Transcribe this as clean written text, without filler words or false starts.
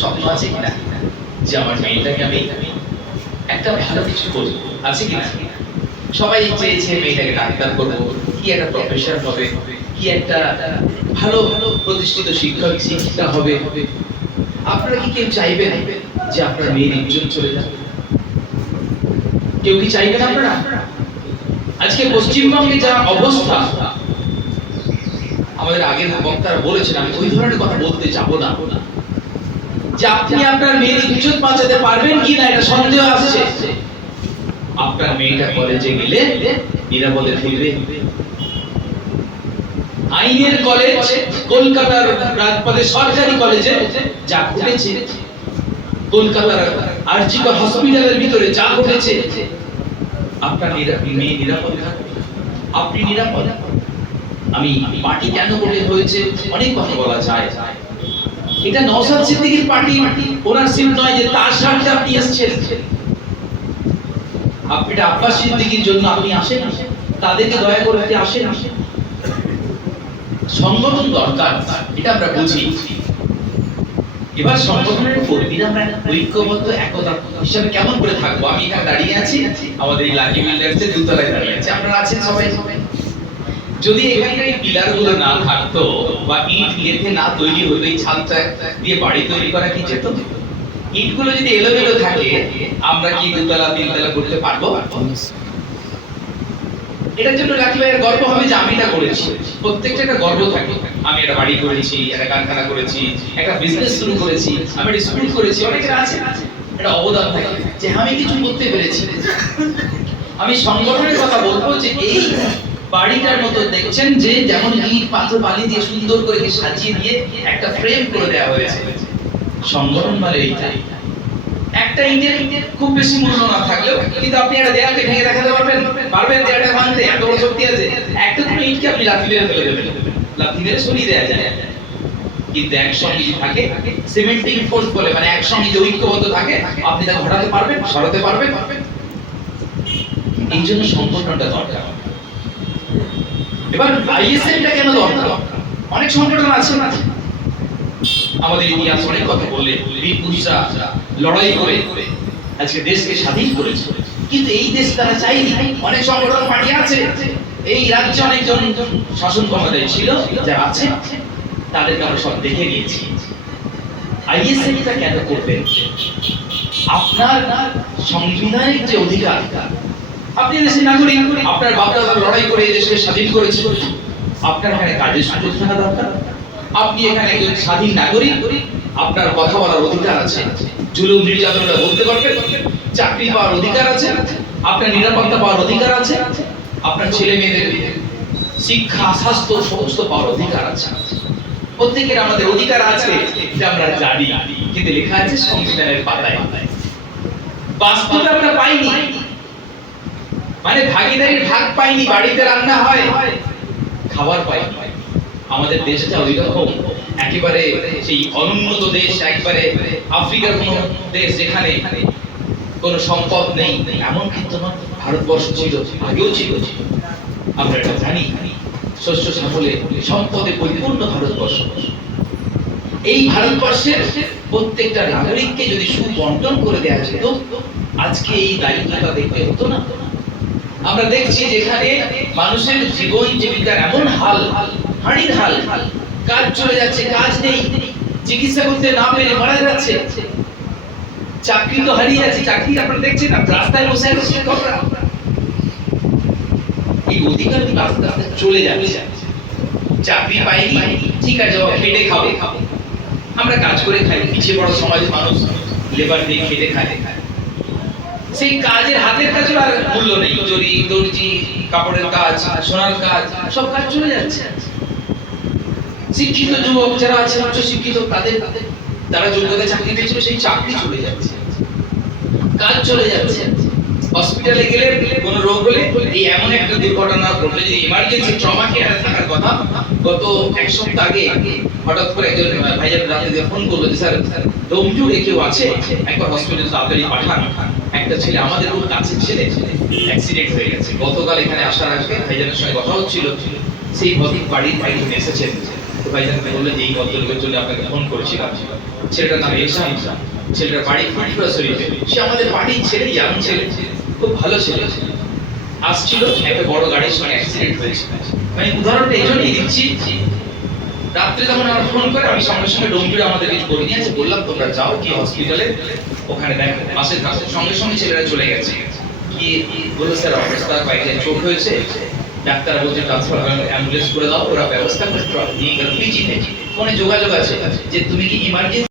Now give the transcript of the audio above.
স্বপ্ন আছে কিনা যে আমার মেয়েটাকে আমি একটা ভালো কিছু করব, আছে কিনা? সবাই চেয়েছে মেয়েটাকে ডাক্তার করব, কি একটা প্রফেসর হবে, কি একটা ভালো প্রতিষ্ঠিত শিক্ষক শিক্ষিকা হবে। আপনারা কি কেউ চাইবেন যে আপনার মেয়ের ইজ্জত চলে যাবে? কেউ কি চাইবেন আপনারা? আজকে পশ্চিমবঙ্গে যা অবস্থা, আমাদের আগের বক্তারা বলেছেন, আমি ওই ধরনের কথা বলতে যাব না, যে আপনি আপনার মেয়ের ইজ্জত বাঁচাতে পারবেন কিনা এটা সন্দেহ আসছে। আপনার মেয়েটা কলেজে গেলে নিরাপদে ফিরবে। আইনের কলেজ, কলকাতার রাজপথে সরকারি কলেজে যা ঘটেছে, কলকাতার আরজিকর হসপিটালের ভিতরে যা ঘটেছে, আপনার মেয়ে নিরাপদ থাকবে, আপনি নিরাপদ। আমি পার্টি কেন করে হয়েছে অনেক কথা বলা যায়। এটা নওশাদ সিদ্দিকীর পার্টি, ওনার সিট নয় যে তার স্বার্থে আপনি এসেছেন। এটা আব্বাস সিদ্দিকীর জন্য আপনি আসেন, তাদেরকে দয়া করে আসেন। সংগঠন দরকার, এটা আমরা বুঝি। এবার সংগঠনের কর্মীরা আমরা ঐক্যবদ্ধ একতা হিসাবে কেমন করে থাকবো? আমি এখানে দাঁড়িয়ে আছি, আমাদের এই লাকি বিল্ডার্সের দুতলায় দাঁড়িয়ে আছি, আপনারা আছেন সবাই। যদি এখানকার এই পিলারগুলো না থাকতো বা ইট গেঁথে না তৈরি হতো, এই ছাদটা দিয়ে বাড়ি তৈরি করা কি যেত? ইটগুলো যদি এলোমেলো থাকে, আমরা কি দুতলা তিনতলা করতে পারবো? এটার জন্য লাকি ভাইয়ের গর্ব হবে যে আমি এটা করেছি। প্রত্যেকটা একটা গর্ব থাকে, আমি একটা বাড়ি করেছি, একটা কারখানা করেছি, একটা বিজনেস শুরু করেছি, আমি একটা স্কুল করেছি, অনেকের আছে একটা অবদান থাকে যে আমি কিছু করতে পেরেছি। আমি সংগঠনের কথা বলবো যে এই বাড়িটার মতো দেখছেন যে যেমন ইট পাথর বালি দিয়ে সুন্দর করে সাজিয়ে দিয়ে একটা ফ্রেম করে দেওয়া হয়েছে। সংগঠন মানে এইটাই। একটা ইটের খুব বেশি মূল্য না থাকলেও কিন্তু আপনি একটা দেয়ালকে ভেঙে দেখাতে পারবেন, দেয়ালটা ভাঙতে এত বড় শক্তি আছে। একটা কোনো ইটকে আপনি লাথি মেরে ফেলে দেবেন, লাথি মেরে সরিয়ে দেওয়া যায়। কিন্তু একসঙ্গে যদি থাকে, সিমেন্টিং ফোর্স বলে, মানে একসঙ্গে যে ঐক্যবদ্ধ থাকে, আপনি তাকে ঘটাতে পারবেন, সরাতে পারবেন। এই জন্য সংগঠনটা দরকার। এবার আইএসএমটা কেন দরকার? অনেক সংগঠন আছে না, আমাদের ইতিহাস অনেক কথা বললে, বীর পুরুষরা লড়াই করে আজকে দেশকে স্বাধীন করেছে, কিন্তু এই দেশ তারা চাইনি। অনেক সংগঠন পার্টি আছে, এই রাজ্যে অনেকজন শাসন ক্ষমতায় ছিল, যারা আছে তাদেরকে আমরা সব দেখে নিয়েছি। আইএসএমটা কেন করবেন? আপনার সাংবিধানিক যে অধিকার, আপনি দেশের নাগরিক, আপনার বাপ দাদা লড়াই করে এই দেশকে স্বাধীন করেছে, আপনার এখানে কাজের সুযোগ থাকা দরকার। আপনি এখানে একজন স্বাধীন নাগরিক, আপনার কথা বলার অধিকার আছে, জুলুম নির্যাতনটা বলতে পারবেন, চাকরি পাওয়ার অধিকার আছে, আপনার নিরাপত্তা পাওয়ার অধিকার আছে, আপনার ছেলে মেয়েদের শিক্ষা স্বাস্থ্য সমস্ত পাওয়ার অধিকার আছে। প্রত্যেকের আমাদের অধিকার আছে, এটা আমরা জানি, কিন্তু লেখা আছে সংবিধানের পাতায়। বাস্তবে আমরা পাইনি, মানে ভাগিদারির ভাগ পাইনি। বাড়িতে রান্না হয়, খাবার পাই। আমাদের দেশটা ওই রকম একেবারে সেই অনুন্নত দেশ, একবারে আফ্রিকার কোন দেশ যেখানে কোন সম্পদ নেই, এমন কিন্তু না। ভারতবর্ষ ছিল, আগেও ছিল, আমরা এটা জানি। শস্য শ্যামলে সম্পদে পরিপূর্ণ ভারতবর্ষ। এই ভারতবর্ষের প্রত্যেকটা নাগরিককে যদি সুবন্টন করে দেওয়া যেত, আজকে এই দারিদ্রতা দেখতে হতো না। আমরা দেখছি যেখানে মানুষের জীবন জীবিকার এমন হাল, হাড়ির হাল, কাজ চলে যাচ্ছে, কাজ নেই, চিকিৎসা করতে না পেরে মারা যাচ্ছে, চাকরি তো হারিয়ে যাচ্ছে, চাকরি আপনারা দেখছেন না, রাস্তায় বসে আছে শিক্ষকরা। এই অধিকার আস্তে আস্তে চলে যাচ্ছে। চাকরি পাইনি, ঠিক আছে, খেটে খাবে, আমরা কাজ করে খাই। পিছিয়ে পড়া সমাজের মানুষ লেবার দিয়ে খেটে খায়, সেই কাজের হাতের কাজের আর মূল্য নেই। জরি দর্জি, কাপড়ের কাজ, সোনার কাজ, সব কাজ চলে যাচ্ছে। শিক্ষিত যুবক যারা আছে, উচ্চ শিক্ষিত, তারা যোগ্যতা চাকরি পেয়েছিল, সেই চাকরি চলে যাচ্ছে, কাজ চলে যাচ্ছে। হসপিটালে গেলে কোন রোগ হলে, এই এমন একটা দুর্ঘটনা ঘটলে, যদি ইমার্জেন্সি ট্রমা কেয়ারে থাকার কথা, গত এক সপ্তাহ আগে হঠাৎ করে একজন ভাইজান রাতে ফোন করলো যে স্যার ডোমজুড়ে কেউ আছে, একবার হসপিটালে তাড়াতাড়ি পাঠান। একটা ছেলে, আমাদের খুব কাছের ছেলে, অ্যাক্সিডেন্ট হয়ে গেছে। গতকাল এখানে আসার আগে ভাইজানের সঙ্গে কথা হচ্ছিল, সেই ভদ্র বাড়ির বাইরে এসেছেন। তো ভাইজানকে বললেন যে এই ভদ্রলোকের জন্য আপনাকে ফোন করেছিলাম। ছেলেটার নাম এহসান, ছেলেটার বাড়ি ফুটফুরা শরীফে। সে আমাদের বাড়ির ছেলে, ইয়াং ছেলে, খুব ভালো ছেলে। আসছিল, একটা বড় গাড়ির সঙ্গে অ্যাক্সিডেন্ট হয়েছে। আমি উদাহরণটা এই জন্যই দিচ্ছি, রাত্রে যখন আমার ফোন করে আমি সঙ্গে সঙ্গে ডোমজুড়ে আমাদের কিছু করে নিয়ে আছে, বললাম তোমরা যাও কি হসপিটালে, ওখানে দেখো পাশে থাকো। সঙ্গে সঙ্গে ছেলেরা চলে গেছে। কি বললো স্যার অবস্থা কয়েকজন চোট হয়েছে, ডাক্তার বলছে ট্রান্সফার অ্যাম্বুলেন্স করে দাও, ওরা ব্যবস্থা করে নিয়ে গেল পিজিতে। ফোনে যোগাযোগ আছে যে তুমি কি ইমার্জেন্সি